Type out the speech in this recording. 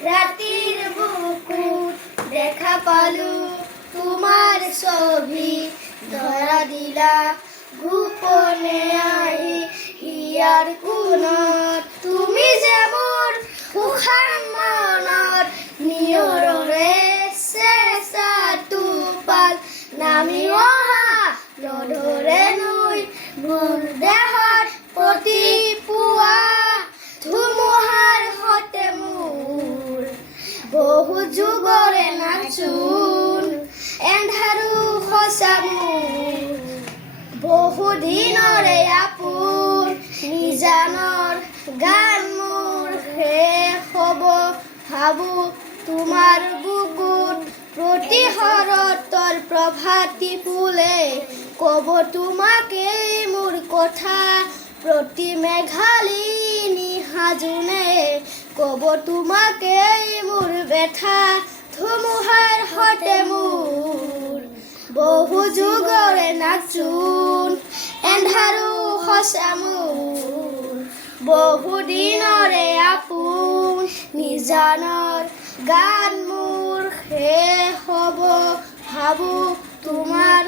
রাতির বুকুত দেখা পালু তোমার ছবি ধরা দিলা গোপনে আহি হিয়ার কোণত তুমি যে মোৰ উশাহ মনত নিয়ৰৰে চেঁচাটো পাল নামি অহা ৰ'দৰে নৈ মোৰ দেহত প্ৰতি পুৱা ধুমুহাৰ সতে মোৰ বহু যুগৰে নাচোন এন্ধাৰো সঁচা মোৰ বহু দিনৰে আপোন নিজানৰ গান মোৰ শেষ হ'ব ভাবো তোমাৰ বুকুত প্ৰতি শৰতৰ প্ৰভাতী ফুলে ক'ব তোমাকে মোৰ কথা প্ৰতি মেঘালিনী সাজোনে ক'ব তোমাকে মোৰ ব্যথা ধুমুহাৰ সতে মোৰ বহু যুগৰে নাচোন এন্ধাৰো সঁচা মোৰ বহু দিনৰে আপোন নিজানৰ গান মোৰ শেষ হ'ব ভাবো তোমাৰ